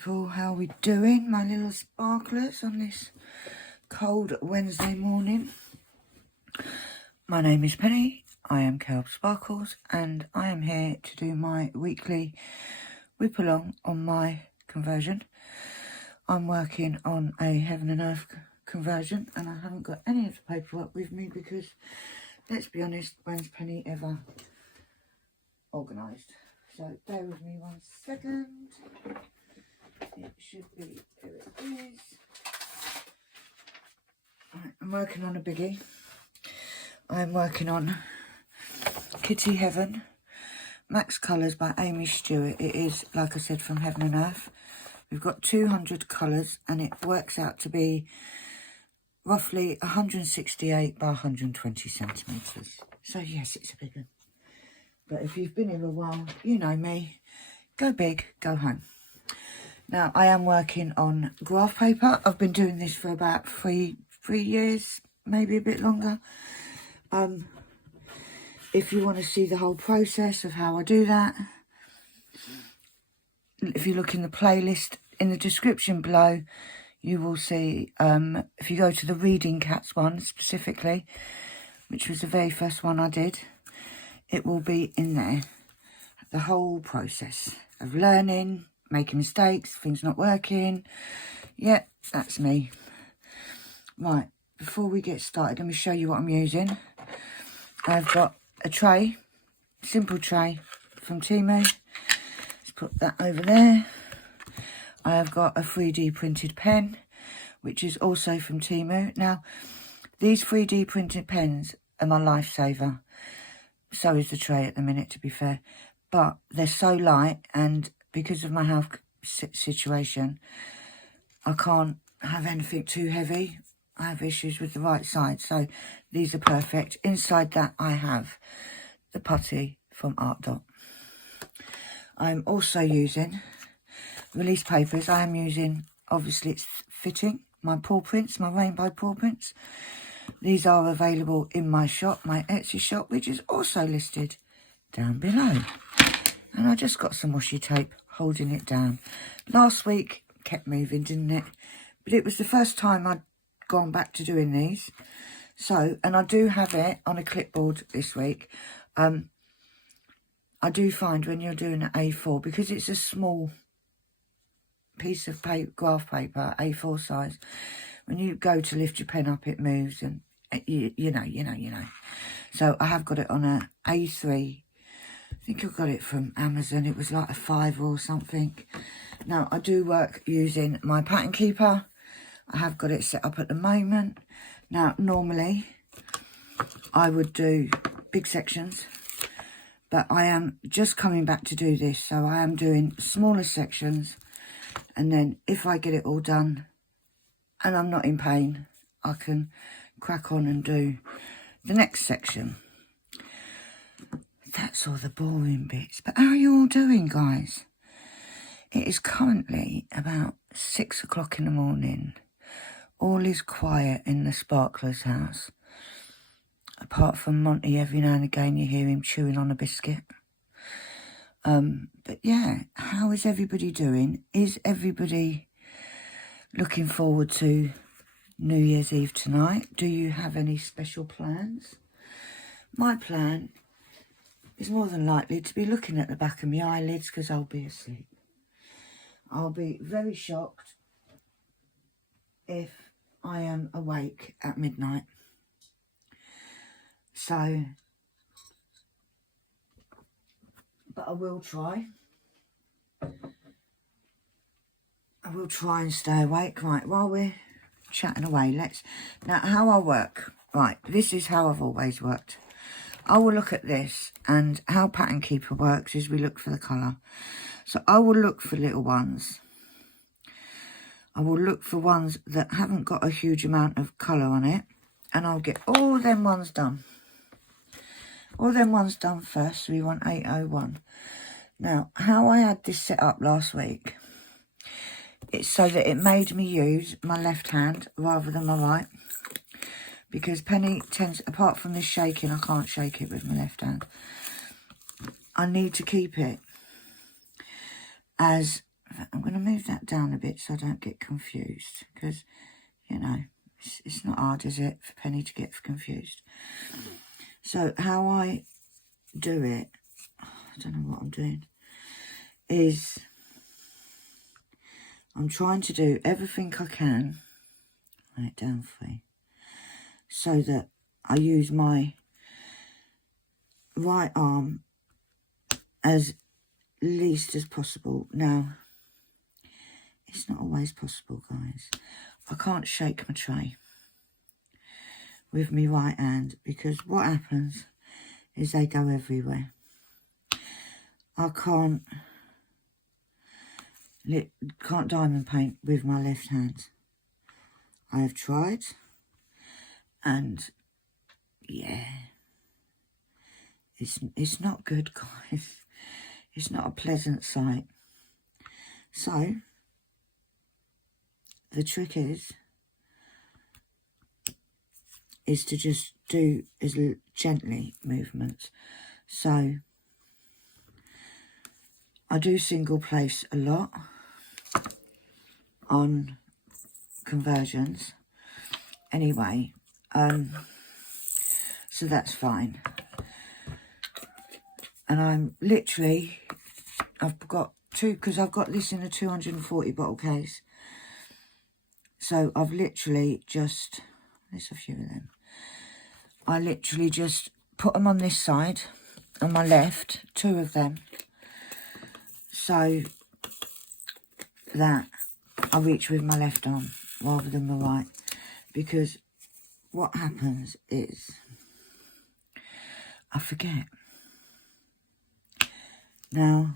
people, how are we doing, my little sparklers, on this cold Wednesday morning? My name is Penny, I am KALBS Sparkles, and I am here to do my weekly whip along on my conversion. I'm working on a heaven and earth conversion, and I haven't got any of the paperwork with me because, let's be honest, when's Penny ever organised? So bear with me 1 second. It should be, here it is. Right, I'm working on a biggie. I'm working on Kitty Heaven, Max Colours by Amy Stewart. It is, like I said, from Heaven and Earth. We've got 200 colours and it works out to be roughly 168 by 120 centimetres. So yes, it's a big one. But if you've been here a while, you know me. Go big, go home. Now, I am working on graph paper. I've been doing this for about three years, maybe a bit longer. If you want to see the whole process of how I do that, if you look in the playlist in the description below, you will see, if you go to the Reading Cats one specifically, which was the very first one I did, it will be in there. The whole process of learning, making mistakes, things not working. Yeah, that's me. Right, before we get started, let me show you what I'm using. I've got a tray, simple tray from Temu. Let's put that over there. I have got a 3D printed pen, which is also from Temu. Now, these 3D printed pens are my lifesaver. So is the tray at the minute, to be fair. But they're so light, and because of my health situation, I can't have anything too heavy. I have issues with the right side, so these are perfect. Inside that, I have the putty from Art Dot. I'm also using release papers. I am using, obviously it's fitting, my paw prints, my rainbow paw prints. These are available in my shop, my Etsy shop, which is also listed down below. And I just got some washi tape holding it down. Last week kept moving, didn't it? But it was the first time I'd gone back to doing these. So, and I do have it on a clipboard this week. I do find when you're doing an A4, because it's a small piece of paper, graph paper, A4 size, when you go to lift your pen up, it moves, and you know. So I have got it on a A3. I think I got it from Amazon. It was like a £5 or something. Now, I do work using my pattern keeper. I have got it set up at the moment. Now, normally, I would do big sections, but I am just coming back to do this. So I am doing smaller sections, and then if I get it all done and I'm not in pain, I can crack on and do the next section. That's all the boring bits. But how are you all doing, guys? It is currently about 6 o'clock in the morning. All is quiet in the Sparkler's house. Apart from Monty, every now and again you hear him chewing on a biscuit. But yeah, how is everybody doing? Is everybody looking forward to New Year's Eve tonight? Do you have any special plans? My plan is more than likely to be looking at the back of my eyelids because I'll be asleep. I'll be very shocked if I am awake at midnight. So, but I will try. I will try and stay awake. Right, while we're chatting away, now how I work. Right, this is how I've always worked. I will look at this, and how Pattern Keeper works is we look for the colour. So I will look for little ones. I will look for ones that haven't got a huge amount of colour on it, and I'll get all them ones done. All them ones done first, so we want 801. Now, how I had this set up last week, it's so that it made me use my left hand rather than my right. Because Penny tends, apart from this shaking, I can't shake it with my left hand. I need to keep it as I'm going to move that down a bit so I don't get confused, because, you know, it's not hard, is it, for Penny to get confused. So how I do it, I don't know what I'm doing, is I'm trying to do everything I can, right, down 3, so that I use my right arm as least as possible. Now, it's not always possible, guys. I can't shake my tray with my right hand, because what happens is they go everywhere. I can't diamond paint with my left hand. I have tried, and yeah, it's not good, guys. It's not a pleasant sight. So the trick is to just do as gently movements. So I do single place a lot on conversions anyway, so that's fine. And I'm literally, I've got 2, because I've got this in a 240 bottle case, so I've literally just, there's a few of them, I literally just put them on this side, on my left, 2 of them, so that I reach with my left arm rather than my right, because what happens is I forget. Now,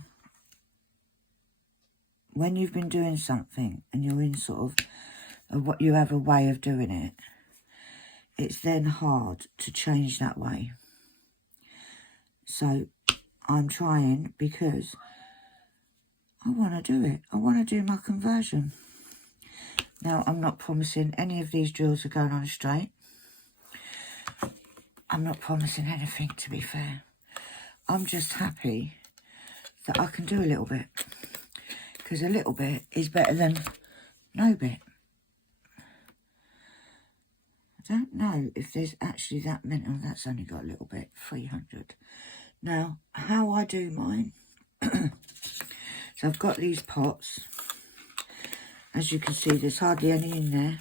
when you've been doing something and you're in sort of what you have a way of doing it, it's then hard to change that way. So I'm trying, because I want to do it. I want to do my conversion. Now, I'm not promising any of these drills are going on straight. I'm not promising anything, to be fair. I'm just happy that I can do a little bit, because a little bit is better than no bit. I don't know if there's actually that many. Oh, that's only got a little bit, 300. Now, how I do mine, so I've got these pots. As you can see, there's hardly any in there,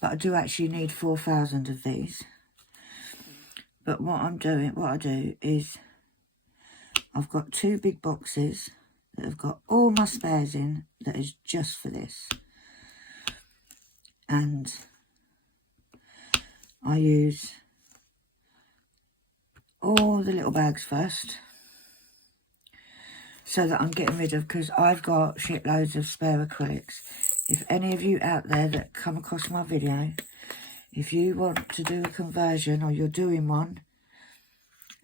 but I do actually need 4,000 of these. But what I do is, I've got 2 big boxes that have got all my spares in, that is just for this. And I use all the little bags first, so that I'm getting rid of, because I've got shitloads of spare acrylics. If any of you out there that come across my video, if you want to do a conversion, or you're doing one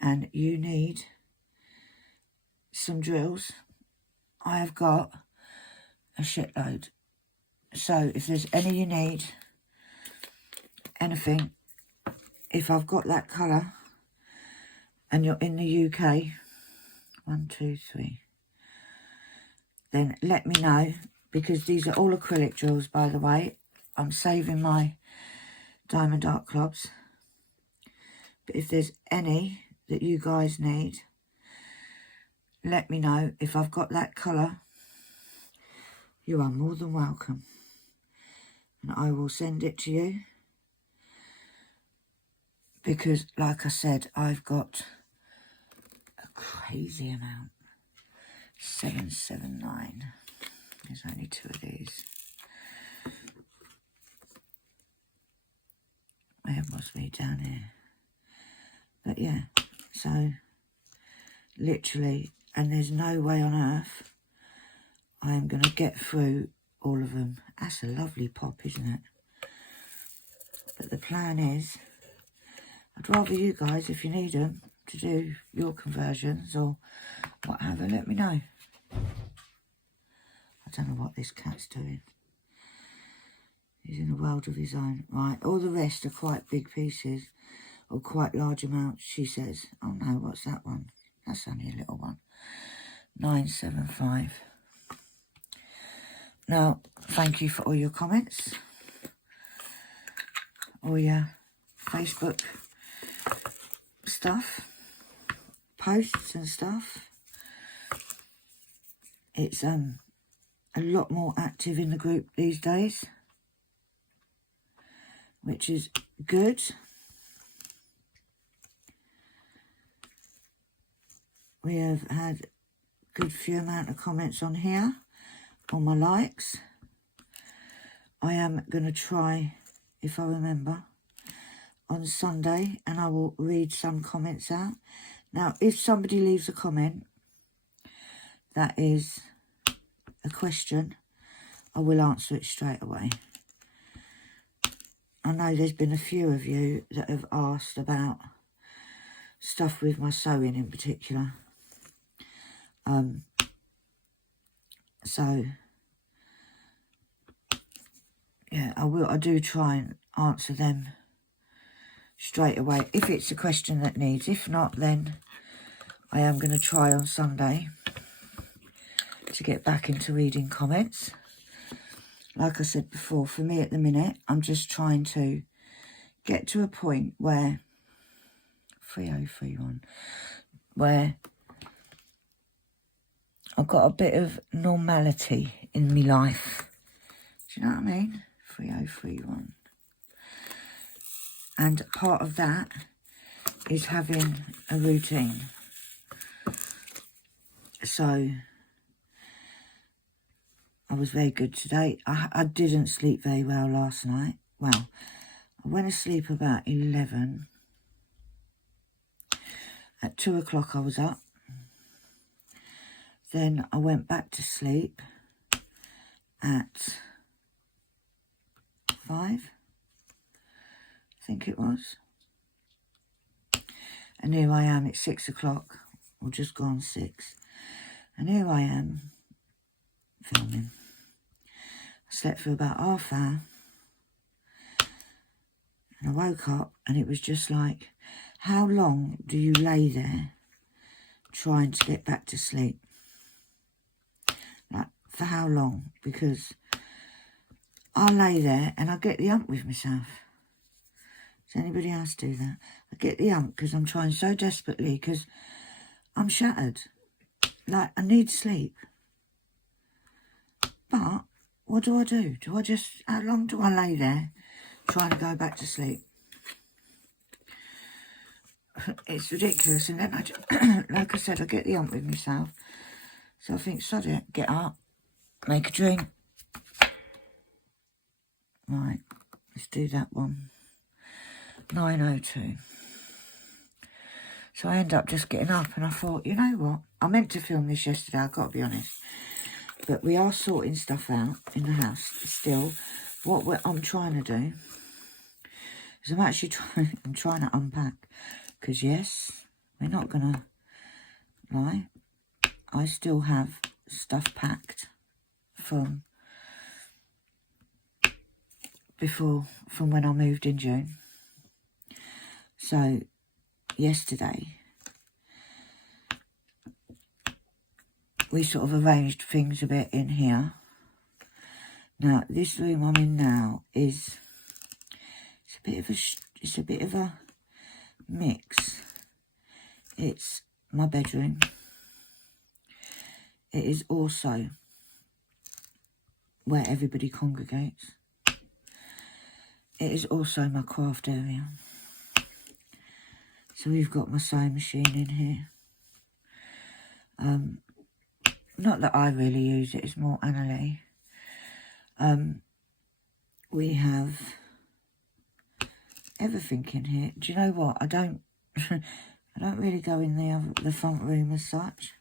and you need some drills, I have got a shitload. So if there's any you need, anything, if I've got that colour and you're in the UK, 1, 2, 3, then let me know, because these are all acrylic drills, by the way. I'm saving my diamond art clubs. But if there's any that you guys need, let me know. If I've got that colour, you are more than welcome, and I will send it to you, because like I said, I've got a crazy amount. 779. There's only 2 of these. Where was we? Down here. But yeah, so literally, and there's no way on earth I am going to get through all of them. That's a lovely pop, isn't it? But the plan is, I'd rather you guys, if you need them to do your conversions or whatever, let me know. I don't know what this cat's doing. He's in a world of his own. Right, all the rest are quite big pieces, or quite large amounts, she says. Oh no, what's that one? That's only a little one. 975. Now, thank you for all your comments, all your Facebook stuff, posts and stuff. It's a lot more active in the group these days, which is good. We have had a good few amount of comments on here, on my likes. I am going to try, if I remember, on Sunday, and I will read some comments out. Now, if somebody leaves a comment that is a question, I will answer it straight away. I know there's been a few of you that have asked about stuff with my sewing in particular. So, yeah, I do try and answer them straight away if it's a question that needs. If not, then I am going to try on Sunday to get back into reading comments. Like I said before, for me at the minute, I'm just trying to get to a point where 3031, where I've got a bit of normality in my life. Do you know what I mean? 3031. And part of that is having a routine. So, I was very good today. I didn't sleep very well last night. Well, I went to sleep about 11. At 2 o'clock I was up. Then I went back to sleep at 5, I think it was. And here I am at 6 o'clock, or just gone 6. And here I am filming. I slept for about half hour. And I woke up and it was just like, how long do you lay there trying to get back to sleep? Like, for how long? Because I lay there and I get the hump with myself. Does anybody else do that? I get the hump because I'm trying so desperately, because I'm shattered. Like, I need sleep. But what do? Do I just, how long do I lay there trying to go back to sleep? It's ridiculous. And then I just, like I said, I get the hump with myself. So I think, sod it, get up, make a drink. Right, let's do that one. 9:02. So I end up just getting up, and I thought, you know what? I meant to film this yesterday, I've got to be honest. But we are sorting stuff out in the house still. What I'm trying to do is I'm trying to unpack. Because yes, we're not going to lie. I still have stuff packed from when I moved in June. So yesterday we sort of arranged things a bit in here. Now this room I'm in now is it's a bit of a mix. It's my bedroom. It is also where everybody congregates. It is also my craft area. So we've got my sewing machine in here. Not that I really use it, it's more Annalie. We have everything in here. Do you know what? I don't really go in the front room as such.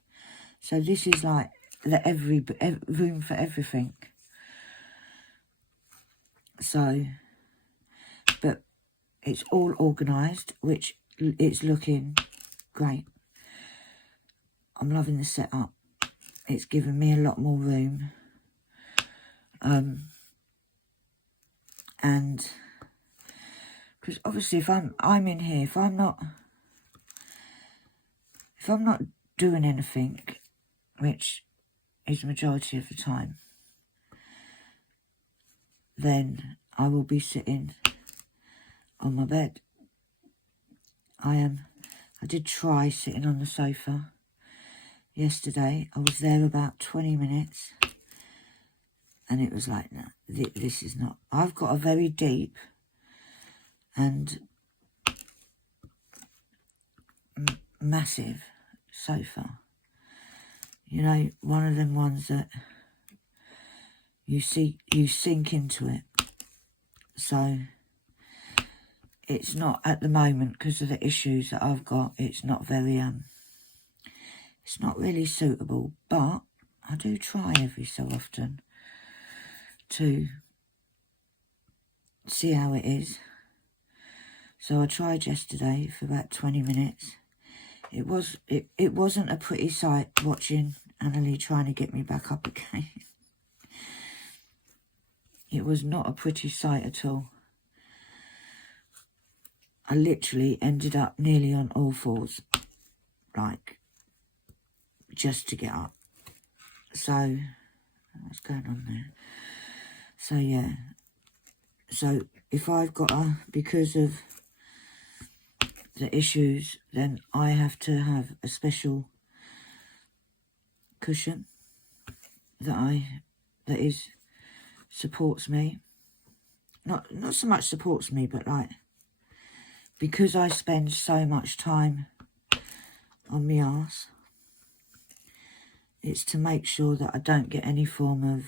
So this is like the every room for everything. So, but it's all organised, which it's looking great. I'm loving the setup. It's given me a lot more room. And because obviously if I'm in here, if I'm not doing anything, which is the majority of the time, then I will be sitting on my bed. I did try sitting on the sofa yesterday. I was there about 20 minutes. And it was like, no, this is not... I've got a very deep and massive sofa. You know, one of them ones that you sink into it. So it's not at the moment, because of the issues that I've got, it's not very, it's not really suitable. But I do try every so often to see how it is. So I tried yesterday for about 20 minutes. It wasn't a pretty sight watching Annalie trying to get me back up again. It was not a pretty sight at all. I literally ended up nearly on all fours, like, just to get up. So, what's going on there? So, yeah. So, if I've got because of the issues, then I have to have a special cushion that supports me. Not so much supports me, but like, because I spend so much time on my arse, it's to make sure that I don't get any form of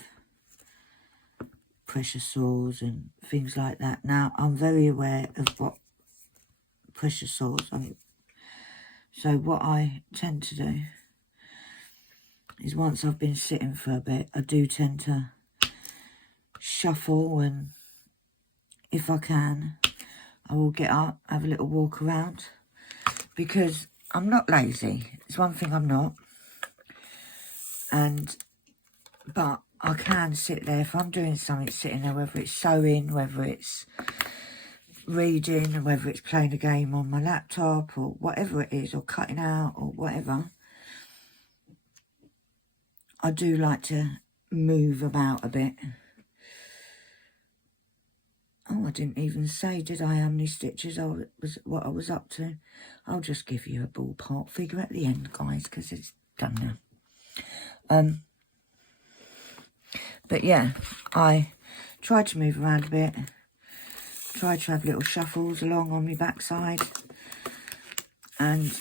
pressure sores and things like that. Now, I'm very aware of what pressure sores are. So what I tend to do is, once I've been sitting for a bit, I do tend to shuffle, and if I can, I will get up, have a little walk around, because I'm not lazy. It's one thing I'm not. But I can sit there if I'm doing something, sitting there, whether it's sewing, whether it's reading, whether it's playing a game on my laptop, or whatever it is, or cutting out, or whatever. I do like to move about a bit. Oh, I didn't even say, did I, how many stitches what I was up to? I'll just give you a ballpark figure at the end, guys, because it's done now. But yeah, I tried to move around a bit. Tried to have little shuffles along on my backside. And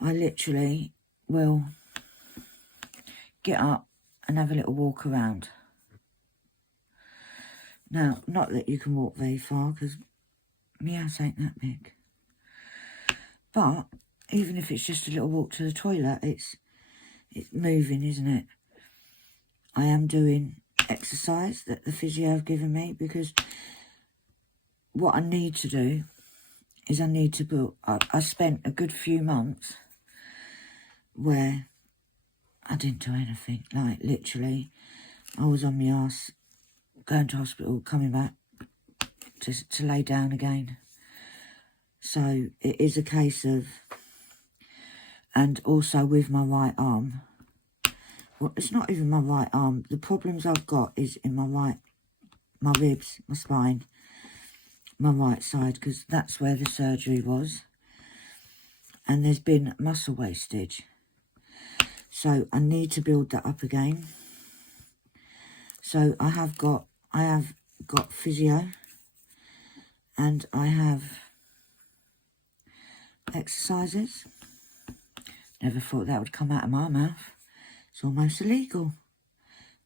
I literally will get up and have a little walk around. Now, not that you can walk very far, because my house ain't that big. But even if it's just a little walk to the toilet, it's moving, isn't it? I am doing exercise that the physio have given me, because what I need to do is I need to build... I spent a good few months where I didn't do anything. Like, literally, I was on my arse, going to hospital, coming back to lay down again. So it is a case of... And also with my right arm. Well, it's not even my right arm. The problems I've got is in my ribs, my spine, my right side, because that's where the surgery was. And there's been muscle wastage. So I need to build that up again. So I have got physio, and I have exercises. Never thought that would come out of my mouth. It's almost illegal.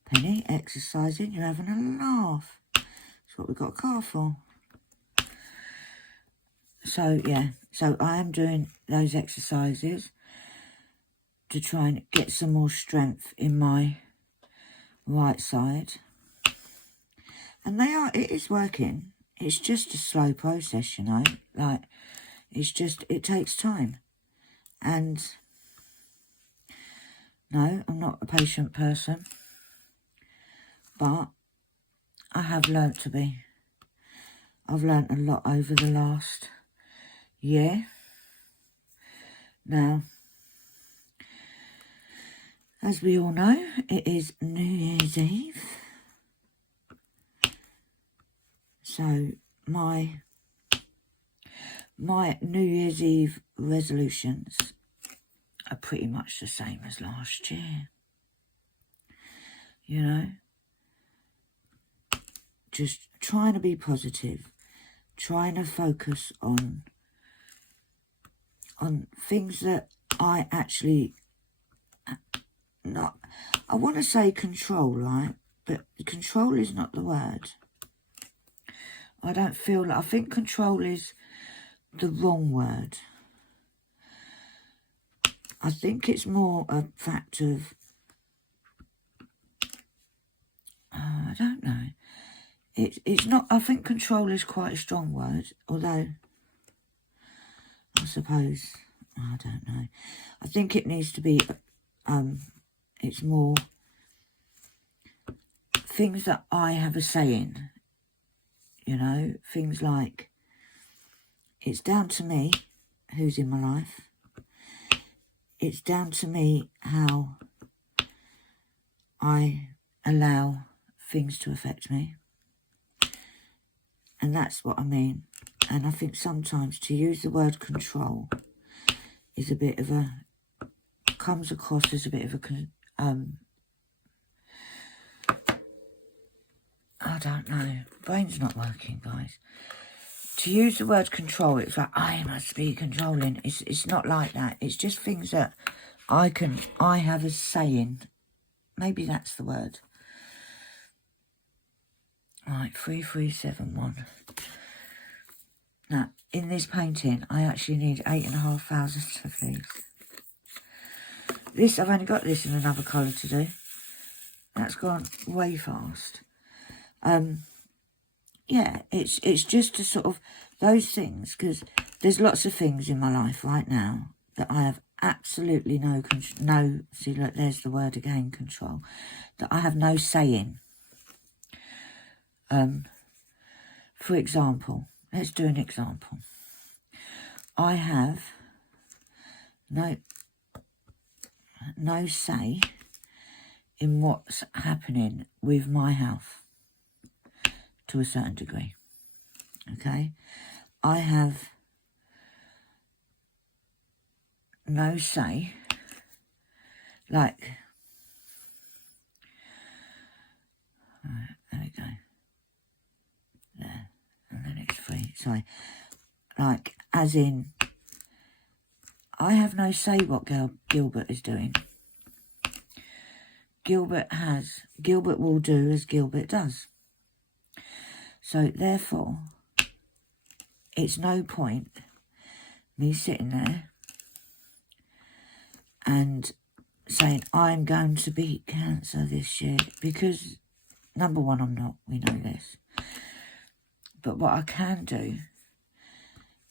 Penny, exercising, you're having a laugh. That's what we've got a car for. So, yeah. So, I am doing those exercises to try and get some more strength in my right side. And it is working. It's just a slow process, you know. Like, it takes time. And... no, I'm not a patient person, but I have learnt to be. I've learnt a lot over the last year. Now, As we all know, it is New Year's Eve. So my New Year's Eve resolutions are pretty much the same as last year. You know, just trying to be positive, trying to focus on things that I actually I want to say control, right? But control is not the word. I think control is the wrong word. I think it's more a fact of, I don't know. It's not, I think control is quite a strong word, although, I suppose, I don't know. I think it needs to be, it's more things that I have a say in, you know, things like, it's down to me who's in my life. It's down to me how I allow things to affect me. And that's what I mean. And I think sometimes to use the word control is a bit of a, comes across as a bit of a, I don't know, brain's not working, guys. To use the word control, it's like, I must be controlling. It's not like that. It's just things that I have a say in. Maybe that's the word. Right, 3371. Now, in this painting, I actually need 8,500 of these. This, I've only got this in another colour to do. That's gone way fast. Yeah, it's just to sort of, those things, because there's lots of things in my life right now that I have absolutely see, look, there's the word again, control, that I have no say in. For example, let's do an example. I have no say in what's happening with my health to a certain degree. Okay? I have no say, like, there we go. There. And then it's free. Sorry. Like, as in, I have no say what Gilbert is doing. Gilbert will do as Gilbert does. So, therefore, it's no point me sitting there and saying, I'm going to beat cancer this year. Because, number one, I'm not. We know this. But what I can do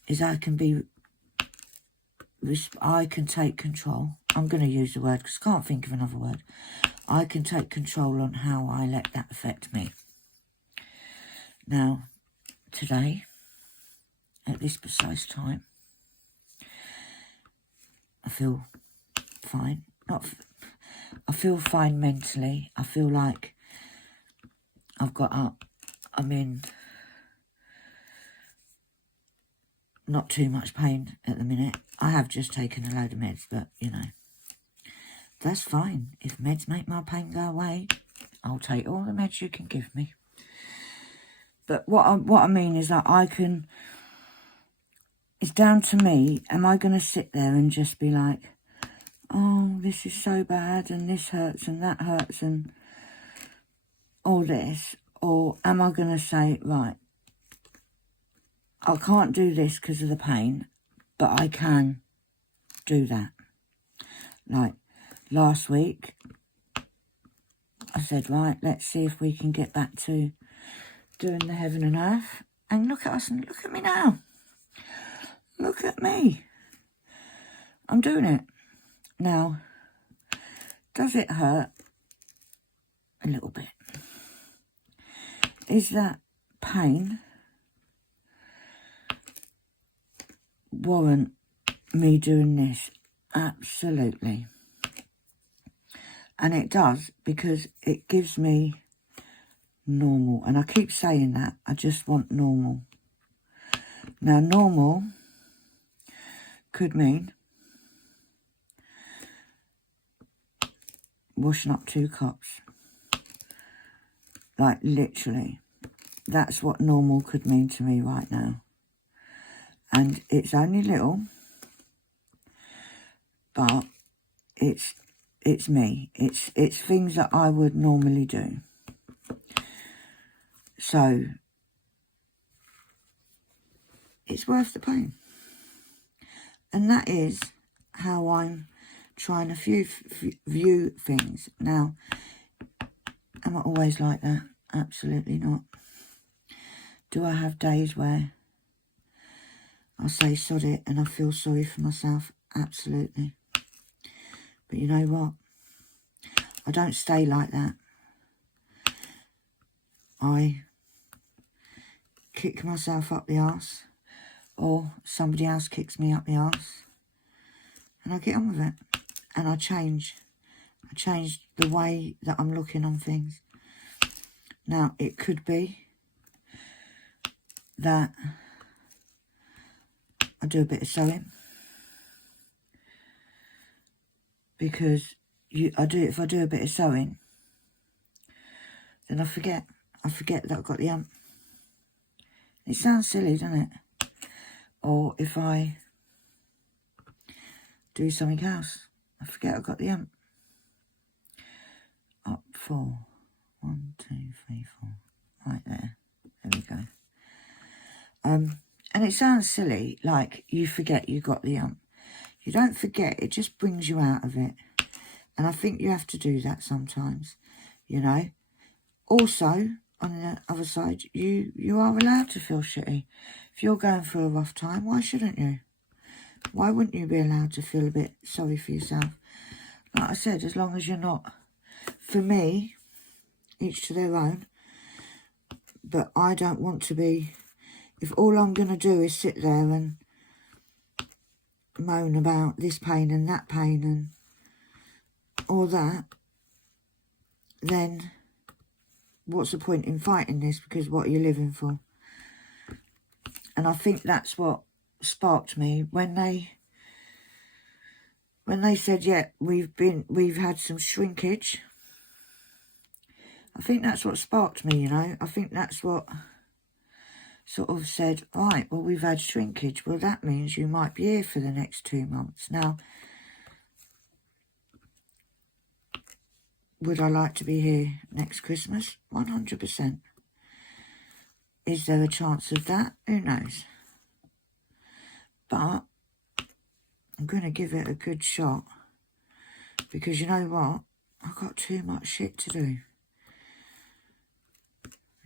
is I can take control. I'm going to use the word because I can't think of another word. I can take control on how I let that affect me. Now, today, at this precise time, I feel fine. I feel fine mentally. I feel like I've got up. I'm in not too much pain at the minute. I have just taken a load of meds, but, you know, that's fine. If meds make my pain go away, I'll take all the meds you can give me. But what I mean is that it's down to me. Am I going to sit there and just be like, oh, this is so bad and this hurts and that hurts and all this? Or am I going to say, right, I can't do this because of the pain, but I can do that. Like last week, I said, right, let's see if we can get back to doing the heaven and earth. And look at us and look at me now. Look at me. I'm doing it. Now, does it hurt? A little bit. Is that pain warrant me doing this? Absolutely. And it does, because it gives me normal. And I keep saying that. I just want normal. Now, normal could mean washing up 2 cups. Like, literally. That's what normal could mean to me right now. And it's only little, but it's me. It's things that I would normally do. So it's worth the pain. And that is how I'm trying to view things. Now, am I always like that? Absolutely not. Do I have days where I say sod it and I feel sorry for myself? Absolutely. But you know what? I don't stay like that. I kick myself up the arse, or somebody else kicks me up the arse, and I get on with it. And I change. I change the way that I'm looking on things. Now, it could be that I do a bit of sewing, because if I do a bit of sewing, then I forget that I've got the hump. It sounds silly, doesn't it? Or if I do something else, I forget I've got the hump. Up 4. 1, 2, 3, 4. Right there. There we go. And it sounds silly, like you forget you got the hump. You don't forget, it just brings you out of it. And I think you have to do that sometimes, you know. Also, on the other side, you are allowed to feel shitty. If you're going through a rough time, why shouldn't you? Why wouldn't you be allowed to feel a bit sorry for yourself? Like I said, as long as you're not, for me, each to their own, but I don't want to be, if all I'm going to do is sit there and moan about this pain and that pain and all that, then what's the point in fighting this? Because what are you living for? And I think that's what sparked me when they said, yeah, we've had some shrinkage. I think that's what sparked me, you know. I think that's what sort of said, right, well, we've had shrinkage. Well, that means you might be here for the next 2 months. Now, would I like to be here next Christmas? 100%. Is there a chance of that? Who knows? But I'm going to give it a good shot, because you know what? I've got too much shit to do.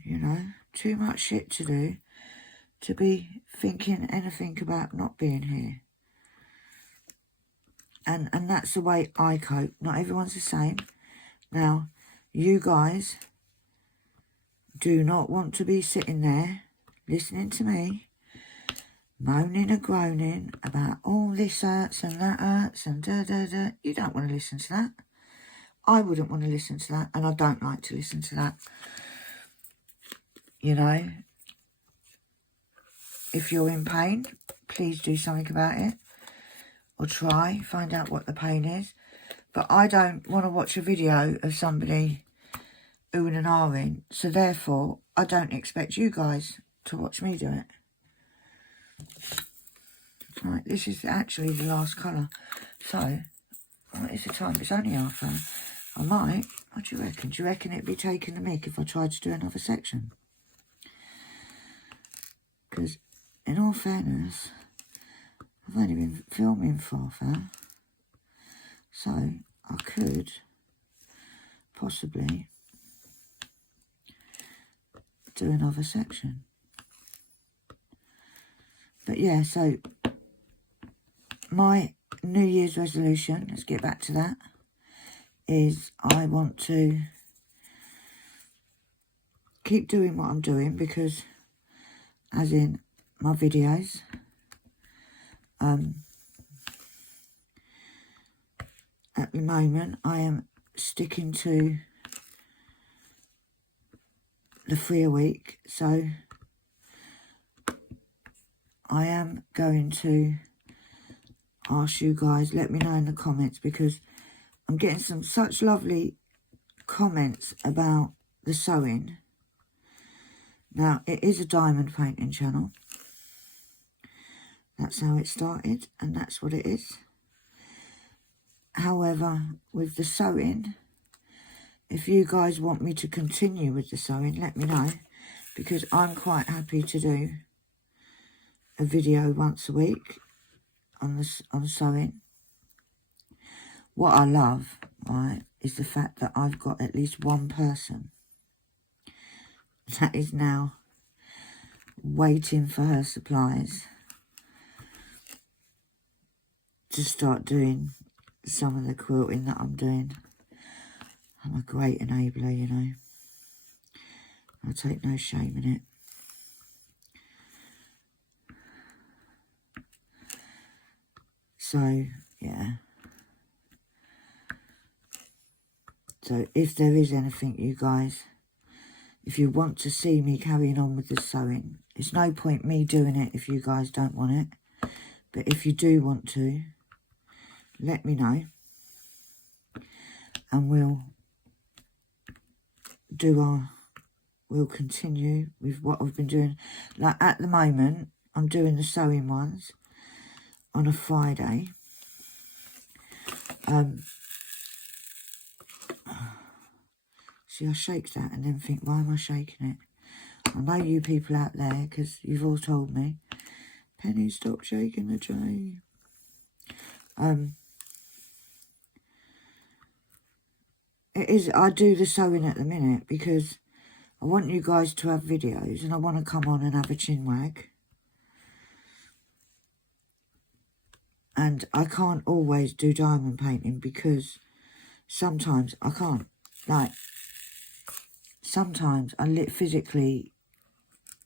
You know, too much shit to do to be thinking anything about not being here. And that's the way I cope. Not everyone's the same. Now, you guys do not want to be sitting there listening to me moaning and groaning about all this hurts and that hurts and da-da-da. You don't want to listen to that. I wouldn't want to listen to that, and I don't like to listen to that. You know, if you're in pain, please do something about it, or find out what the pain is. But I don't want to watch a video of somebody oohing and ahhing, so therefore I don't expect you guys to watch me do it. Right, this is actually the last colour. So, what is the time? It's only half hour. I might, what do you reckon? Do you reckon it'd be taking the mick if I tried to do another section? Because, in all fairness, I've only been filming for half hour. So, I could possibly do another section. But yeah, so my New Year's resolution, let's get back to that, is I want to keep doing what I'm doing, because as in my videos, at the moment I am sticking to the 3 a week, so I am going to ask you guys, let me know in the comments, because I'm getting such lovely comments about the sewing. Now, it is a diamond painting channel. That's how it started, and that's what it is. However, with the sewing, if you guys want me to continue with the sewing, let me know, because I'm quite happy to do a video once a week on sewing. What I love, right, is the fact that I've got at least one person that is now waiting for her supplies to start doing some of the quilting that I'm doing. I'm a great enabler, you know. I take no shame in it. So, yeah. So, if there is anything, you guys, if you want to see me carrying on with the sewing, it's no point me doing it if you guys don't want it. But if you do want to, let me know. And we'll continue with what I've been doing. Like at the moment, I'm doing the sewing ones on a Friday. See, I shake that and then think, why am I shaking it? I know you people out there, because you've all told me, Penny, stop shaking the tray. It is, I do the sewing at the minute because I want you guys to have videos and I want to come on and have a chin wag. And I can't always do diamond painting because sometimes I can't. Like, sometimes I physically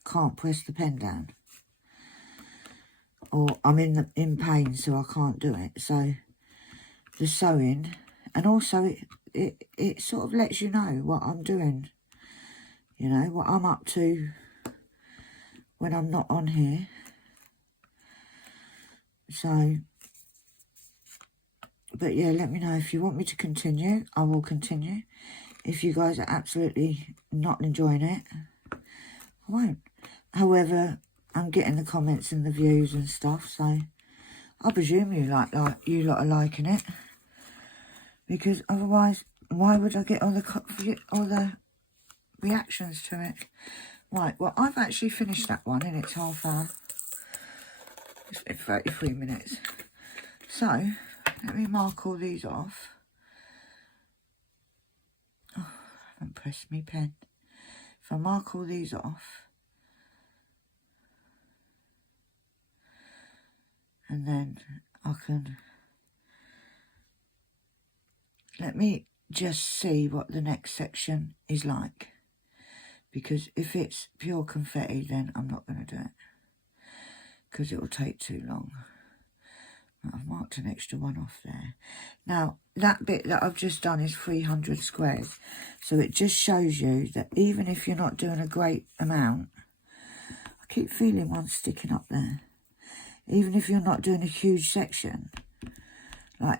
can't press the pen down. Or I'm in pain, so I can't do it. So the sewing, and also it sort of lets you know what I'm doing. You know, what I'm up to when I'm not on here. So, but yeah, let me know if you want me to continue. I will continue. If you guys are absolutely not enjoying it, I won't. However, I'm getting the comments and the views and stuff, so I presume you lot are liking it. Because otherwise, why would I get all the reactions to it? Right, well, I've actually finished that one in its half hour. It's been 33 minutes. So, let me mark all these off. Oh, I haven't pressed my pen. If I mark all these off, and then I can, let me just see what the next section is like. Because if it's pure confetti, then I'm not going to do it. Because it will take too long. I've marked an extra one off there. Now, that bit that I've just done is 300 squares. So it just shows you that even if you're not doing a great amount, I keep feeling one sticking up there. Even if you're not doing a huge section, like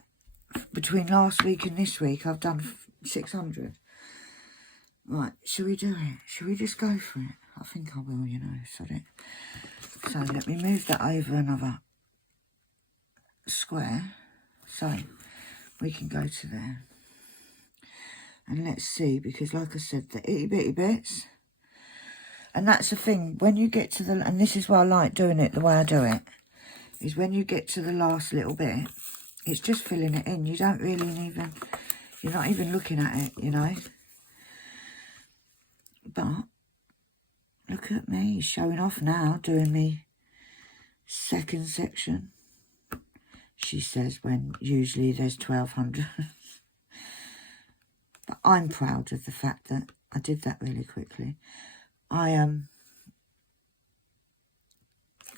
between last week and this week, I've done 600. Right, should we do it? Should we just go for it? I think I will, you know, sod it. So let me move that over another square, so we can go to there. And let's see, because like I said, the itty bitty bits, and that's the thing, when you get to the, and this is why I like doing it the way I do it, is when you get to the last little bit, it's just filling it in. You don't really even, you're not even looking at it, you know. But look at me showing off now, doing me second section, she says, when usually there's 1200. But I'm proud of the fact that I did that really quickly.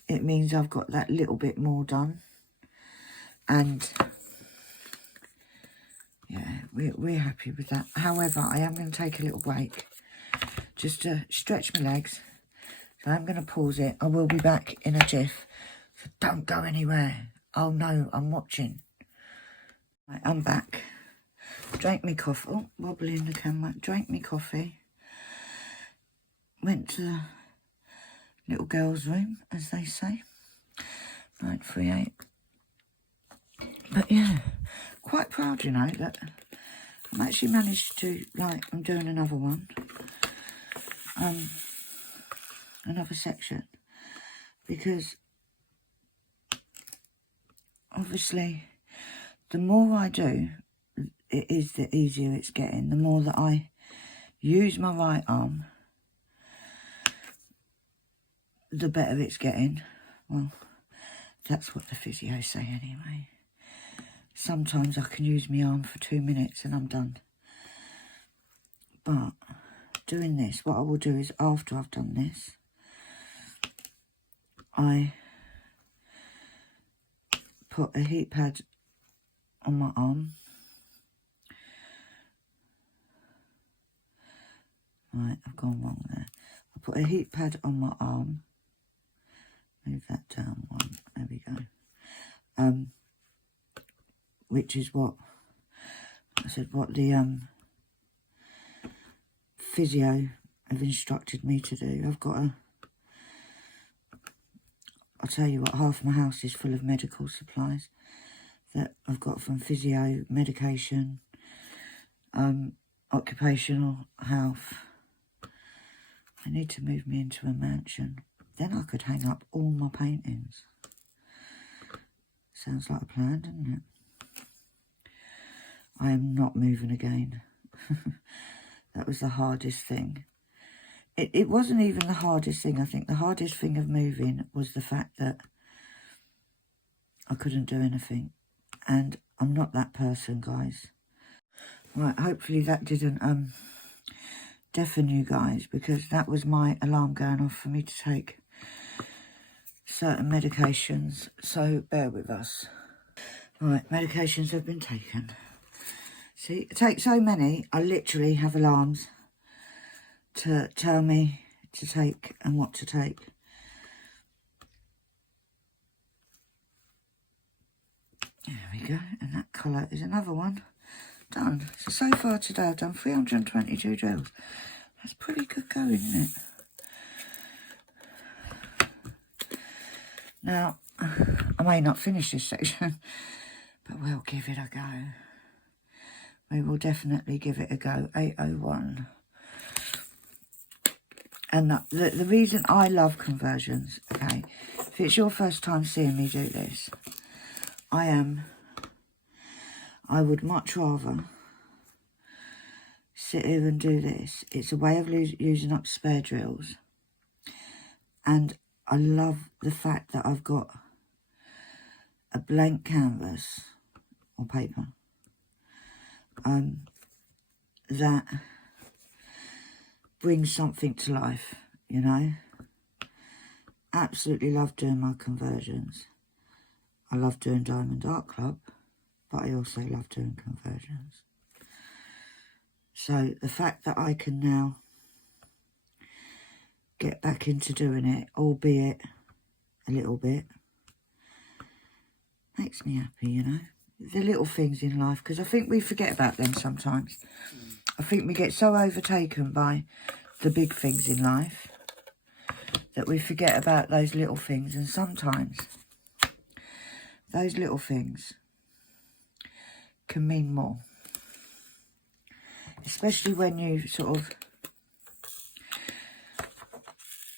It means I've got that little bit more done. And yeah, we're happy with that. However, I am going to take a little break just to stretch my legs. So I'm going to pause it. I will be back in a jiff. So don't go anywhere. Oh no, I'm watching. Right, I'm back. Drank me coffee. Oh, wobbling the camera. Drank me coffee. Went to the little girl's room, as they say. 938. But yeah, quite proud, you know, that I've actually managed to, like, I'm doing another one. Another section. Because, obviously, the more I do, it is the easier it's getting. The more that I use my right arm, the better it's getting. Well, that's what the physios say anyway. Sometimes I can use my arm for 2 minutes and I'm done. But doing this, what I will do is after I've done this, I put a heat pad on my arm. Right, I've gone wrong there. I put a heat pad on my arm. Move that down one. There we go. Which is what I said, what the physio have instructed me to do. I've got I'll tell you what, half my house is full of medical supplies that I've got from physio, medication, occupational health. I need to move me into a mansion. Then I could hang up all my paintings. Sounds like a plan, doesn't it? I am not moving again. That was the hardest thing. It wasn't even the hardest thing. I think the hardest thing of moving was the fact that I couldn't do anything. And I'm not that person, guys. Right, hopefully that didn't deafen you guys, because that was my alarm going off for me to take certain medications. So bear with us. Right, medications have been taken. See, I take so many, I literally have alarms to tell me to take and what to take. There we go, and that colour is another one done. So far today I've done 322 drills. That's pretty good going, isn't it? Now, I may not finish this section, but we'll give it a go. We will definitely give it a go. 801. And the reason I love conversions, okay, if it's your first time seeing me do this, I would much rather sit here and do this. It's a way of using up spare drills. And I love the fact that I've got a blank canvas or paper that brings something to life, you know. Absolutely love doing my conversions. I love doing Diamond Art Club, but I also love doing conversions. So the fact that I can now get back into doing it, albeit a little bit, makes me happy, you know. The little things in life, because I think we forget about them sometimes. I think we get so overtaken by the big things in life that we forget about those little things. And sometimes those little things can mean more. Especially when you sort of,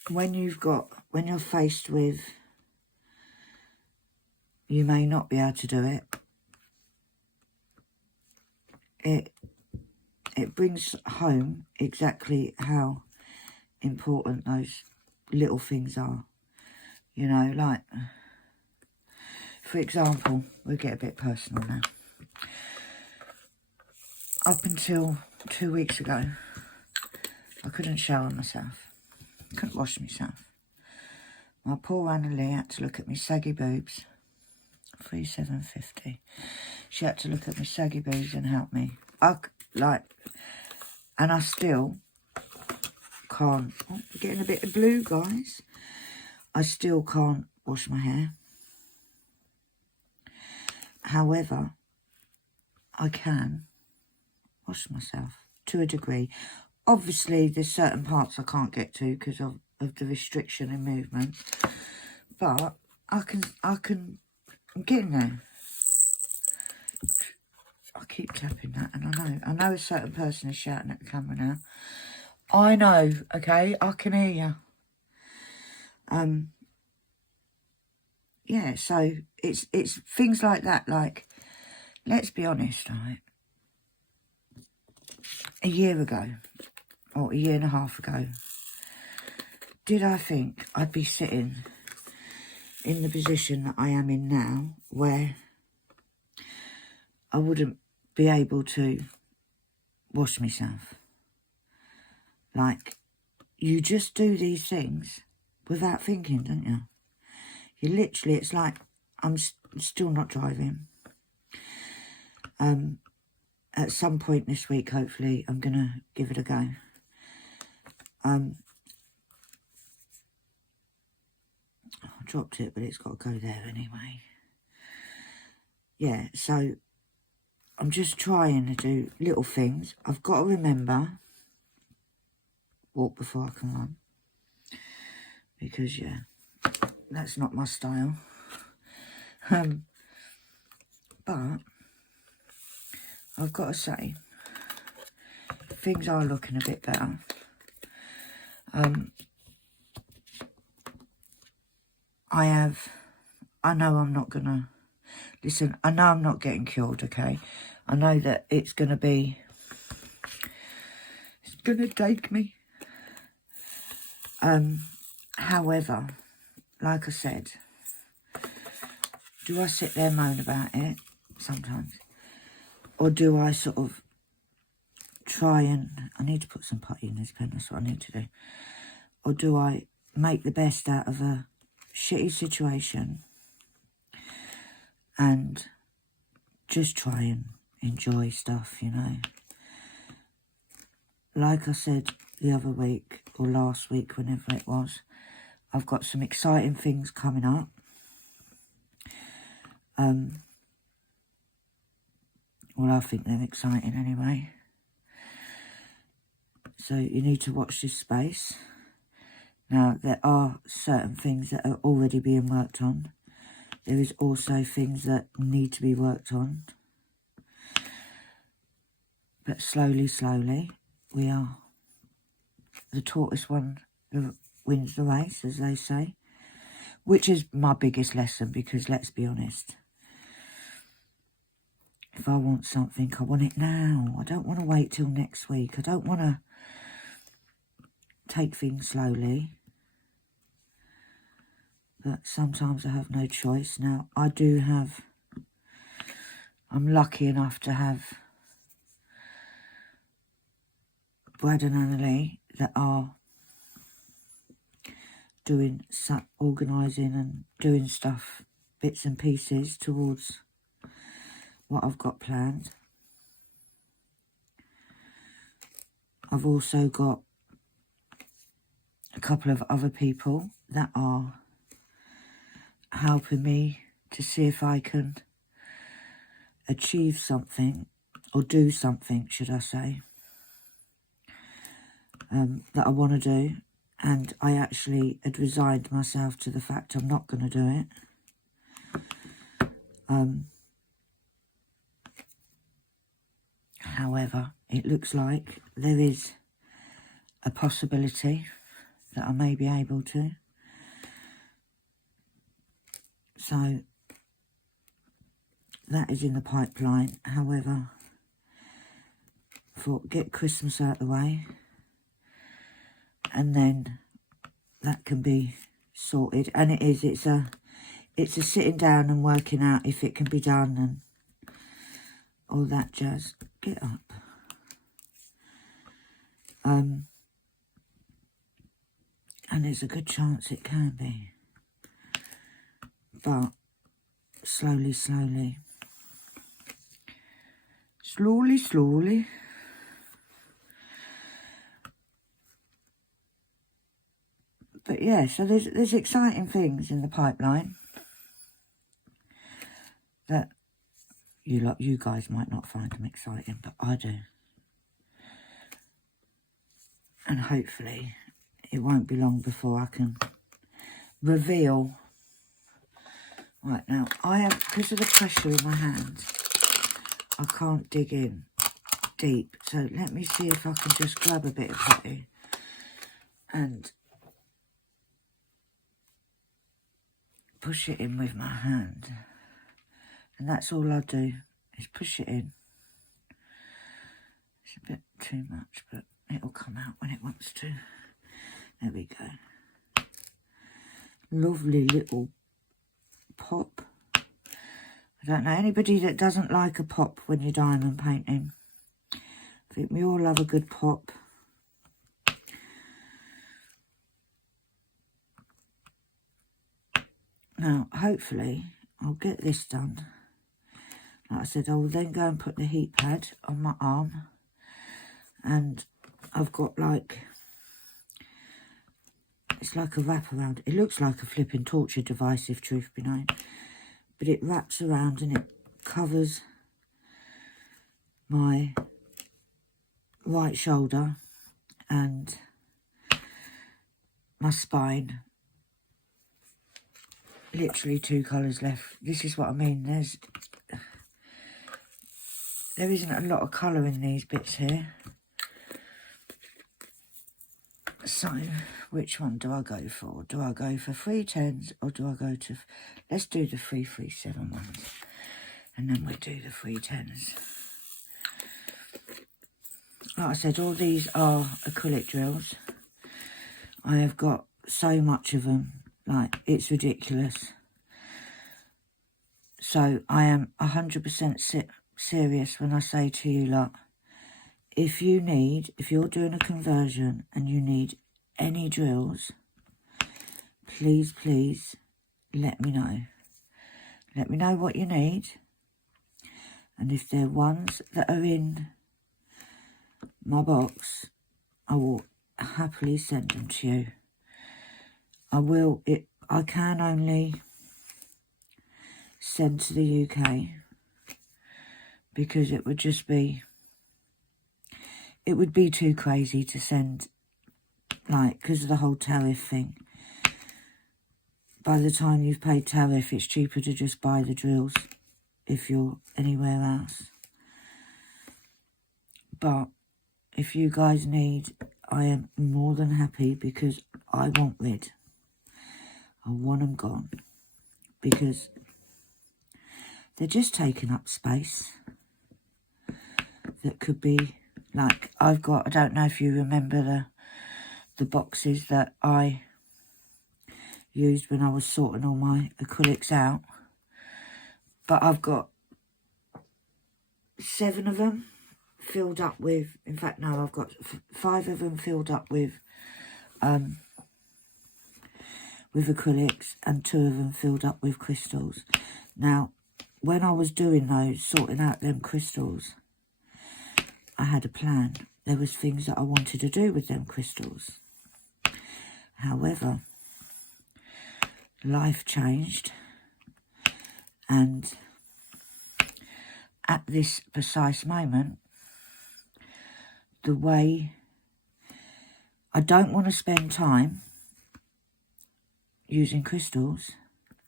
when you're faced with, you may not be able to do it. It brings home exactly how important those little things are. You know, like, for example, we'll get a bit personal now. Up until 2 weeks ago, I couldn't shower myself. Couldn't wash myself. My poor Anna Lee had to look at me saggy boobs. 3,750. She had to look at my saggy boobs and help me and I still can't. Oh, we're getting a bit of blue, guys. I still can't wash my hair. However, I can wash myself to a degree. Obviously, there's certain parts I can't get to because of the restriction in movement. But I'm getting there. I keep tapping that, and I know a certain person is shouting at the camera now. I know, okay, I can hear you. Yeah, so it's things like that, like, let's be honest, right? A year ago, or a year and a half ago, did I think I'd be sitting in the position that I am in now, where I wouldn't be able to wash myself? Like, you just do these things without thinking, don't you? You literally, it's like, I'm still not driving. At some point this week, hopefully, I'm going to give it a go. I dropped it, but it's got to go there anyway. Yeah, so I'm just trying to do little things. I've got to remember, walk before I can run. Because, yeah, that's not my style. But I've got to say, things are looking a bit better. I know I'm not gonna, listen, I know I'm not getting cured, okay? I know that it's gonna take me. However, like I said, do I sit there and moan about it? Sometimes. Or do I sort of try and, I need to put some putty in this pen, that's what I need to do. Or do I make the best out of a shitty situation and just try and enjoy stuff, you know? Like I said the other week, or last week, whenever it was, I've got some exciting things coming up. Well, I think they're exciting anyway. So you need to watch this space. Now, there are certain things that are already being worked on. There is also things that need to be worked on. But slowly, we are. The tortoise wins the race, as they say. Which is my biggest lesson, because let's be honest. If I want something, I want it now. I don't want to wait till next week. I don't want to take things slowly. But sometimes I have no choice. Now, I'm lucky enough to have Brad and Annalie that are organising and doing stuff, bits and pieces towards what I've got planned. I've also got a couple of other people that are helping me to see if I can achieve something, or do something, should I say, that I want to do. And I actually had resigned myself to the fact I'm not going to do it. However, it looks like there is a possibility that I may be able to. So, that is in the pipeline. However, get Christmas out of the way, and then that can be sorted. And it's a sitting down and working out if it can be done and all that jazz. Get up. And there's a good chance it can be. But slowly, just slowly, slowly. But yeah, so there's exciting things in the pipeline that you guys might not find them exciting, but I do. And hopefully it won't be long before I can reveal. Right, now, because of the pressure in my hands, I can't dig in deep. So let me see if I can just grab a bit of putty and push it in with my hand. And that's all I do, is push it in. It's a bit too much, but it'll come out when it wants to. There we go. Lovely little pop. I don't know anybody that doesn't like a pop when you're diamond painting. I think we all love a good pop. Now, hopefully, I'll get this done. Like I said, I will then go and put the heat pad on my arm. And I've got like, it's like a wraparound. It looks like a flipping torture device, if truth be known. But it wraps around and it covers my right shoulder and my spine. Literally 2 colours left. This is what I mean. There isn't a lot of colour in these bits here. So, which one do I go for? Do I go for 310s or do I go to... Let's do the 337 ones. And then we'll do the 310s. Like I said, all these are acrylic drills. I have got so much of them. Like, it's ridiculous. So, I am 100% serious when I say to you, lot, if you're doing a conversion and you need any drills, please, please, let me know. Let me know what you need. And if they're ones that are in my box, I will happily send them to you. I can only send to the UK because it would be too crazy to send, like, because of the whole tariff thing. By the time you've paid tariff, it's cheaper to just buy the drills if you're anywhere else. But if you guys need, I am more than happy, because I want rid. I want them gone because they're just taking up space that could be, like, I don't know if you remember the boxes that I used when I was sorting all my acrylics out. But I've got 7 of them filled up with, in fact, no, I've got 5 of them filled up with acrylics and 2 of them filled up with crystals. Now, when I was doing those, sorting out them crystals, I had a plan. There was things that I wanted to do with them crystals. However, life changed, and at this precise moment, the way I don't want to spend time using crystals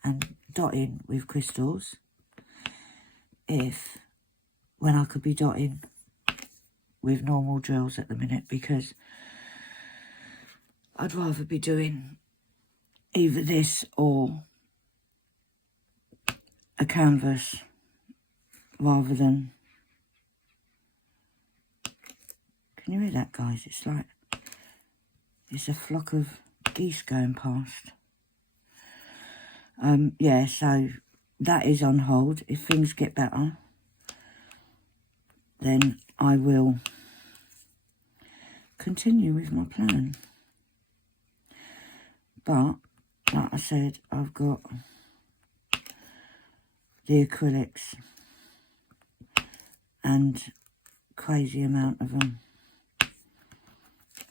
and dotting with crystals when I could be dotting with normal drills at the minute, because I'd rather be doing either this or a canvas rather than... Can you hear that, guys? It's like it's a flock of geese going past. Yeah, so that is on hold. If things get better, then I will continue with my plan. But, like I said, I've got the acrylics and crazy amount of them.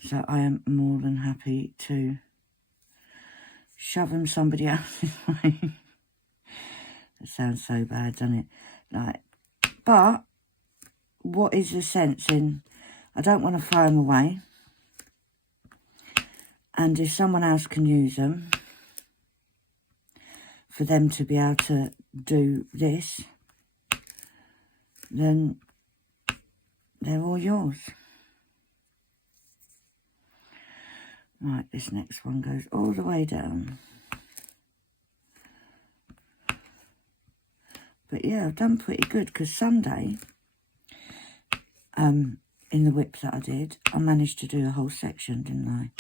So I am more than happy to shove them somebody else's way. That sounds so bad, doesn't it? Like, but what is the sense in, I don't want to throw them away. And if someone else can use them, for them to be able to do this, then they're all yours. Right, this next one goes all the way down. But yeah, I've done pretty good, because Sunday, in the WIP that I did, I managed to do a whole section, didn't I?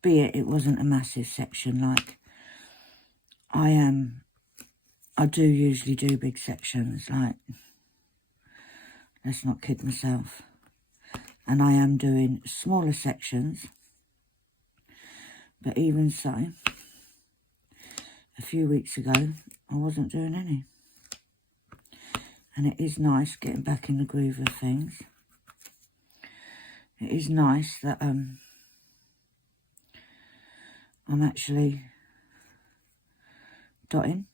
Be it wasn't a massive section, like I do usually do big sections, like, let's not kid myself. And I am doing smaller sections, but even so, a few weeks ago, I wasn't doing any. And it is nice getting back in the groove of things. It is nice that I'm actually dotting.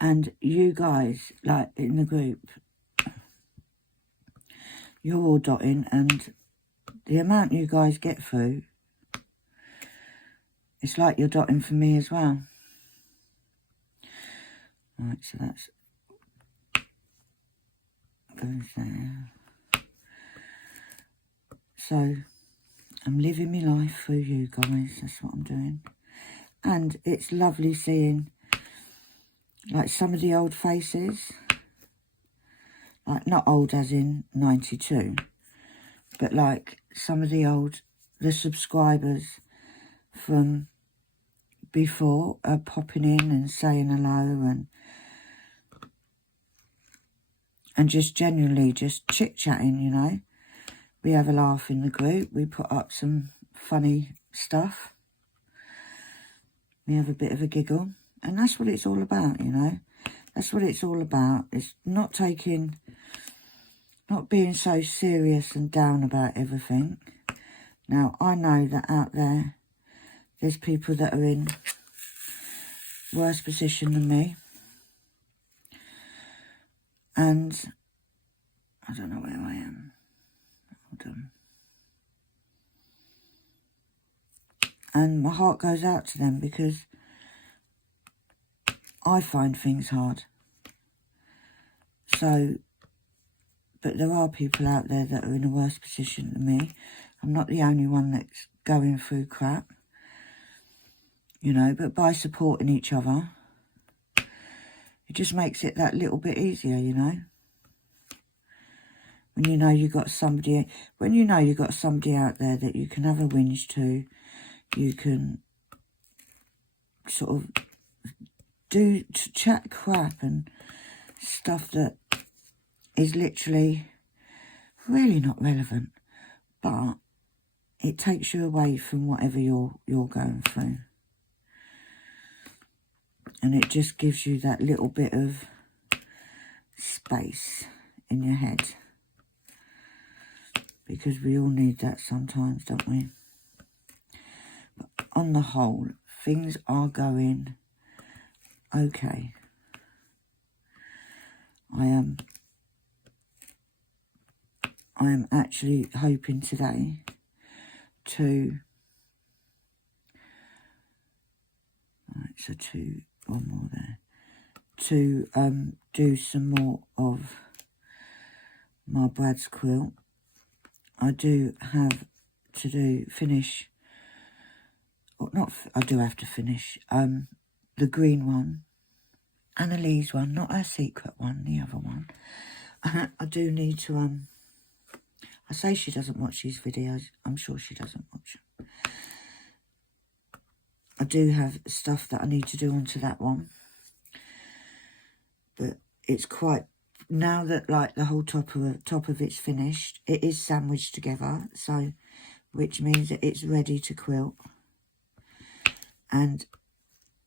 And you guys, like in the group, you're all dotting, and the amount you guys get through, it's like you're dotting for me as well. Right, so that's goes there. So I'm living my life through you guys, that's what I'm doing. And it's lovely seeing like some of the old faces, like not old as in 92, but like some of the subscribers from before are popping in and saying hello, and just genuinely just chit-chatting, you know. We have a laugh in the group, we put up some funny stuff, we have a bit of a giggle, and that's what it's all about, you know. That's what it's all about. It's not being so serious and down about everything. Now, I know that out there, there's people that are in worse position than me. And I don't know where I am. Hold on. And my heart goes out to them, because I find things hard. So, but there are people out there that are in a worse position than me. I'm not the only one that's going through crap, you know, but by supporting each other, it just makes it that little bit easier, you know. When you know you got somebody, out there that you can have a whinge to, you can sort of chat crap and stuff that is literally really not relevant, but it takes you away from whatever you're going through, and it just gives you that little bit of space in your head, because we all need that sometimes, don't we? But on the whole, things are going okay. I am actually hoping today to, right, so one more there, to do some more of my Brad's quilt. I do have to finish, or not, I do have to finish the green one, Annalee's one, not her secret one, the other one. I do need to, I say she doesn't watch these videos, I'm sure she doesn't watch them. I do have stuff that I need to do onto that one, but it's quite, now that like the whole top of it's finished, it is sandwiched together, so which means that it's ready to quilt, and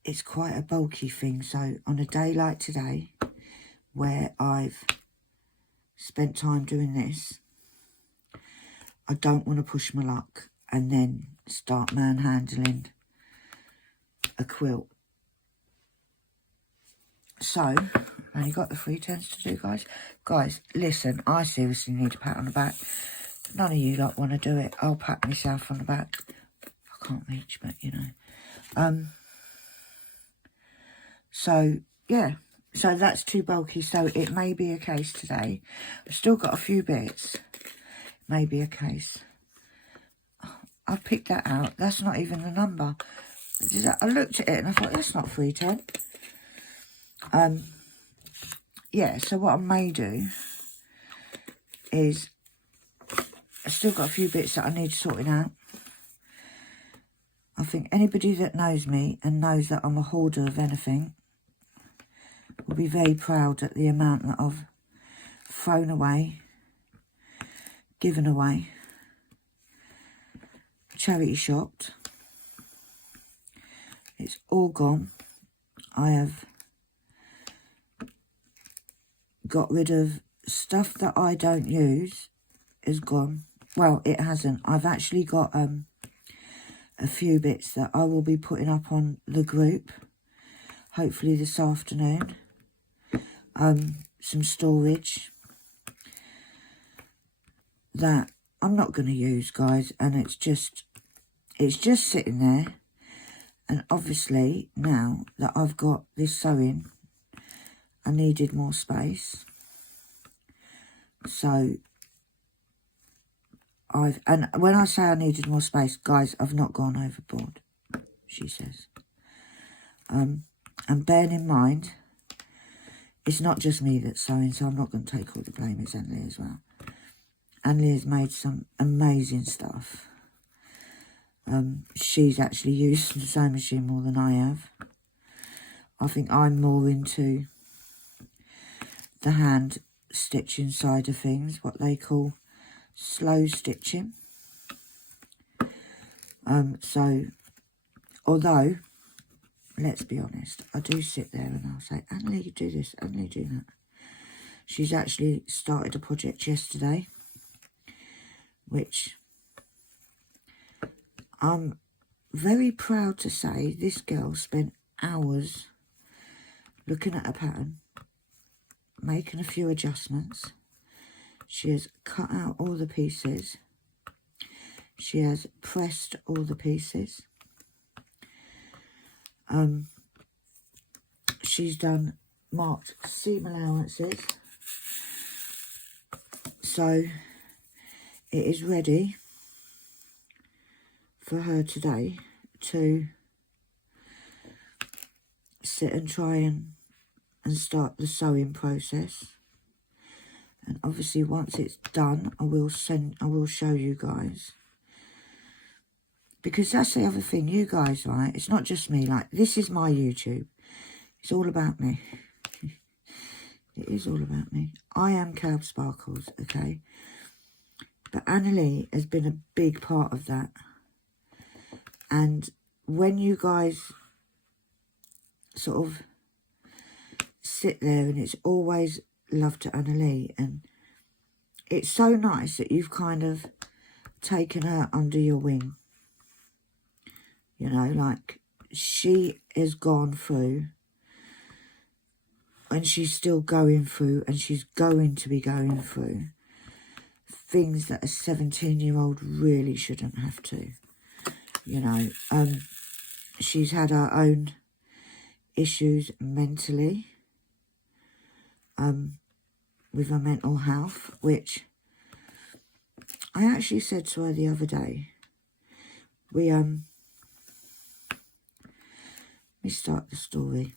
it's quite a bulky thing. So on a day like today, where I've spent time doing this, I don't want to push my luck and then start manhandling a quilt. So, I've only got the 3 turns to do, guys. Guys, listen, I seriously need a pat on the back. None of you lot want to do it. I'll pat myself on the back. I can't reach, but you know. So, yeah. So that's too bulky. So it may be a case today. I've still got a few bits. Maybe a case. I've picked that out. That's not even the number. I looked at it and I thought, that's not 310. Yeah, so what I may do is I've still got a few bits that I need sorting out. I think anybody that knows me and knows that I'm a hoarder of anything will be very proud at the amount that I've thrown away, given away, charity shopped. It's all gone. I have got rid of stuff that I don't use. Is gone. Well, it hasn't. I've actually got a few bits that I will be putting up on the group, hopefully this afternoon. Some storage that I'm not going to use, guys, and it's just sitting there. And obviously now that I've got this sewing, I needed more space, so and when I say I needed more space, guys, I've not gone overboard, she says. And bearing in mind, it's not just me that's sewing, so I'm not going to take all the blame. It's Anne-Lee as well. Anne-Lee has made some amazing stuff. She's actually used the sewing machine more than I have. I think I'm more into the hand stitching side of things, what they call slow stitching. So, although, let's be honest, I do sit there and I'll say, Anne-Lee, do this, Anne-Lee, do that. She's actually started a project yesterday, which I'm very proud to say this girl spent hours looking at a pattern, making a few adjustments. She has cut out all the pieces. She has pressed all the pieces. She's done marked seam allowances. So it is ready for her today to sit and try and start the sewing process. And obviously once it's done, I will show you guys. Because that's the other thing, you guys, right? It's not just me, like, this is my YouTube. It's all about me. It is all about me. I am KALBS Sparkles, okay? But Anne-Lee has been a big part of that. And when you guys sort of sit there, and it's always love to Anne-Lee, and it's so nice that you've kind of taken her under your wing. You know, like, she has gone through, and she's still going through, and she's going to be going through things that a 17-year-old really shouldn't have to. You know, she's had her own issues mentally, with her mental health, which I actually said to her the other day. Let me start the story.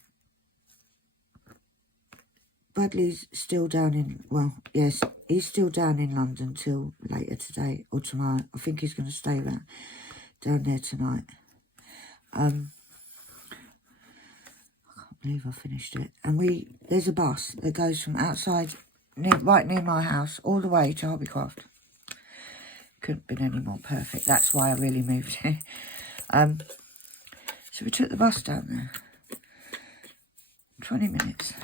Bradley's still down in, well, yes, he's still down in London till later today or tomorrow. I think he's going to stay down there tonight. I can't believe I finished it. And there's a bus that goes from outside, right near my house, all the way to Hobbycraft. Couldn't have been any more perfect. That's why I really moved here. So we took the bus down there. 20 minutes.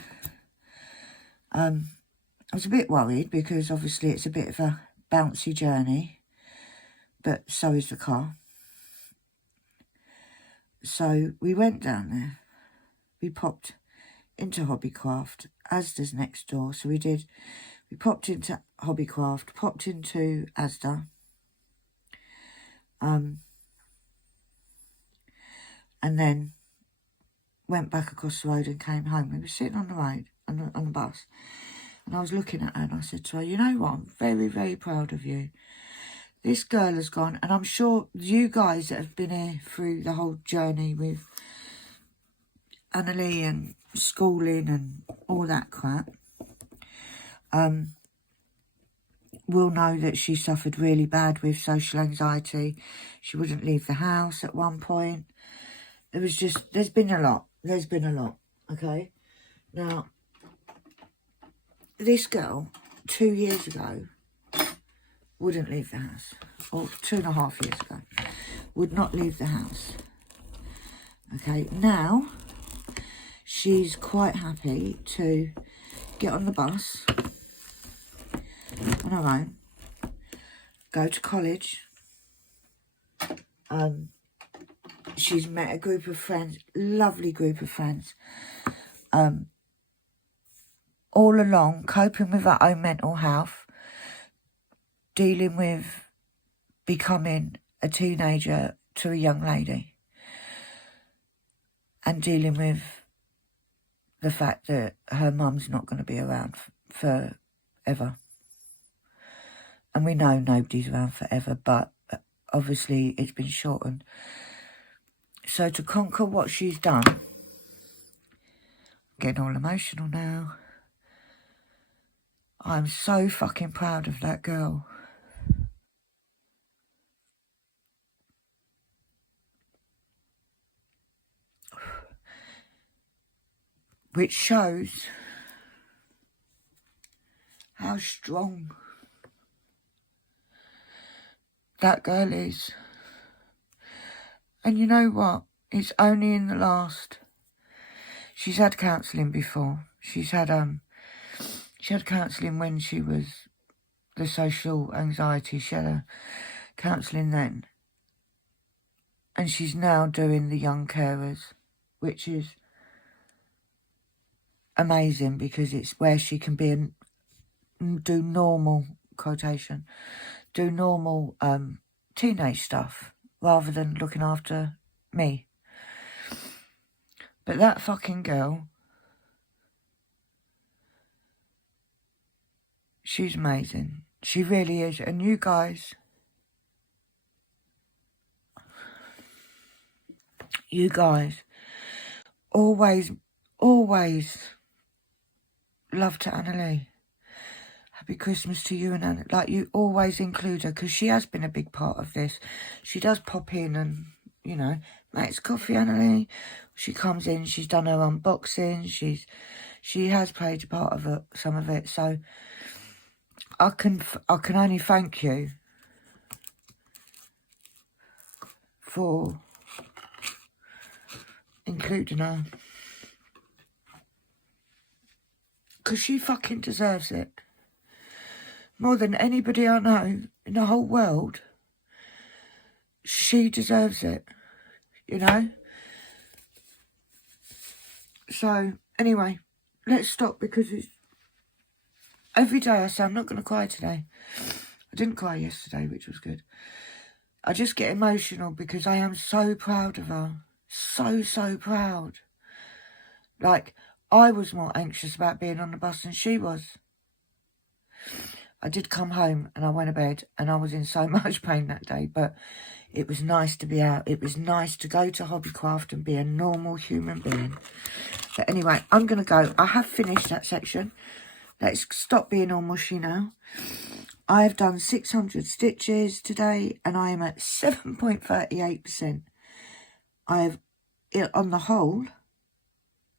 I was a bit worried because obviously it's a bit of a bouncy journey, but so is the car. So we went down there. We popped into Hobbycraft, Asda's next door. So we popped into Hobbycraft, popped into Asda. And then went back across the road and came home. We were sitting on the road, on the bus. And I was looking at her and I said to her, you know what, I'm very, very proud of you. This girl has gone, and I'm sure you guys that have been here through the whole journey with Annalie and schooling and all that crap, will know that she suffered really bad with social anxiety. She wouldn't leave the house at one point. There's been a lot, okay? Now, this girl, 2 years ago, wouldn't leave the house, or 2.5 years ago, would not leave the house. Okay, now she's quite happy to get on the bus on her own, go to college. She's met a group of friends, lovely group of friends, all along, coping with her own mental health, dealing with becoming a teenager to a young lady, and dealing with the fact that her mum's not going to be around forever. And we know nobody's around forever, but obviously it's been shortened. So to conquer what she's done, I'm getting all emotional now. I'm so fucking proud of that girl. Which shows how strong that girl is. And you know what? It's only in the last... She's had counselling before. She had counselling when she was the social anxiety. She had counselling then. And she's now doing the young carers, which is amazing because it's where she can be and do normal, quotation, do normal teenage stuff rather than looking after me. But that fucking girl, she's amazing. She really is. And you guys, always love to Annalie. Happy Christmas to you and Anna. Like, you always include her because she has been a big part of this. She does pop in and, you know, makes coffee, Annalie. She comes in, she's done her unboxing. She has played a part of some of it. So I can only thank you for including her. Because she fucking deserves it. More than anybody I know in the whole world. She deserves it. You know? So, anyway, let's stop because it's... Every day I say I'm not going to cry today. I didn't cry yesterday, which was good. I just get emotional because I am so proud of her. So proud. Like, I was more anxious about being on the bus than she was. I did come home and I went to bed and I was in so much pain that day, but it was nice to be out. It was nice to go to Hobbycraft and be a normal human being. But anyway, I'm going to go. I have finished that section. Let's stop being all mushy now. I have done 600 stitches today and I am at 7.38%. I have, on the whole,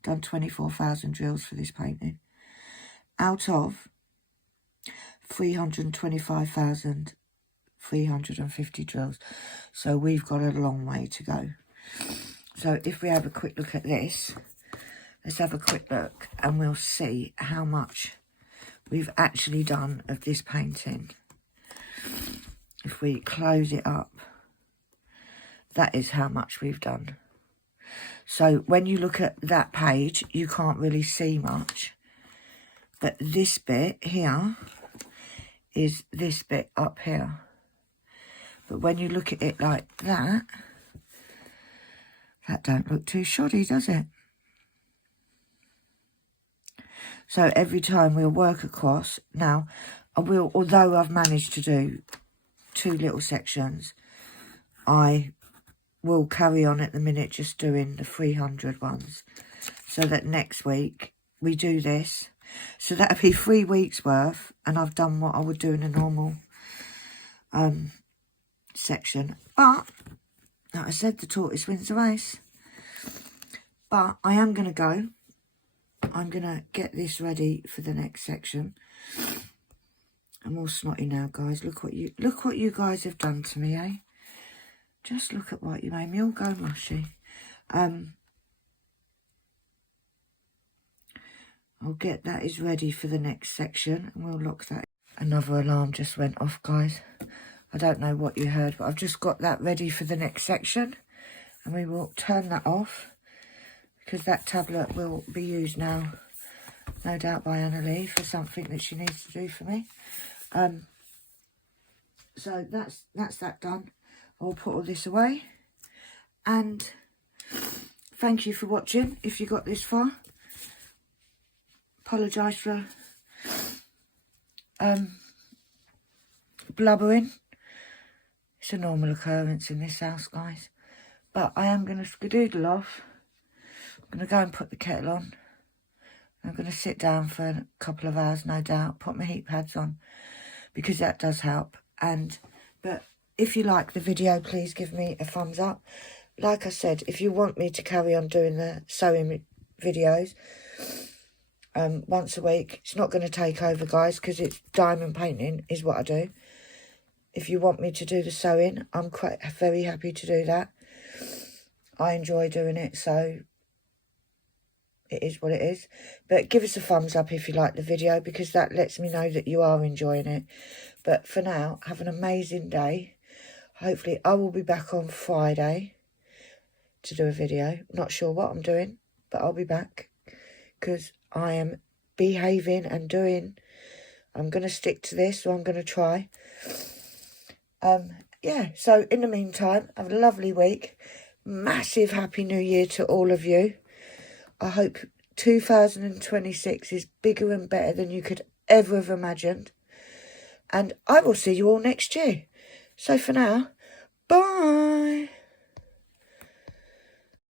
done 24,000 drills for this painting. Out of 325,350 drills. So we've got a long way to go. So if we have a quick look at this, let's have a quick look and we'll see how much we've actually done of this painting. If we close it up, that is how much we've done. So when you look at that page, you can't really see much. But this bit here is this bit up here. But when you look at it like that, that don't look too shoddy, does it? So every time we'll work across. Now, I will, although I've managed to do 2 little sections, I will carry on at the minute just doing the 300 ones. So that next week we do this. So that'll be 3 weeks worth, and I've done what I would do in a normal section. But, like I said, the tortoise wins the race. But I am going to go. I'm going to get this ready for the next section. I'm all snotty now, guys. Look what you guys have done to me, eh? Just look at what you made me all go mushy. I'll get that is ready for the next section, and we'll lock that. Another alarm just went off, guys. I don't know what you heard, but I've just got that ready for the next section, and we will turn that off because that tablet will be used now, no doubt, by Annalie for something that she needs to do for me. So that's that done. I'll put all this away, and thank you for watching. If you got this far, apologise for blubbering. It's a normal occurrence in this house, guys. But I am going to skedoodle off. I'm going to go and put the kettle on. I'm going to sit down for a couple of hours, no doubt. Put my heat pads on, because that does help. But if you like the video, please give me a thumbs up. Like I said, if you want me to carry on doing the sewing videos once a week, it's not going to take over, guys, because it's diamond painting is what I do. If you want me to do the sewing, I'm quite very happy to do that. I enjoy doing it, so it is what it is. But give us a thumbs up if you like the video, because that lets me know that you are enjoying it. But for now, have an amazing day. Hopefully I will be back on Friday to do a video. Not sure what I'm doing, but I'll be back because I am behaving and doing. I'm going to stick to this, so I'm going to try. Yeah, so in the meantime, have a lovely week. Massive Happy New Year to all of you. I hope 2026 is bigger and better than you could ever have imagined. And I will see you all next year. So for now, bye.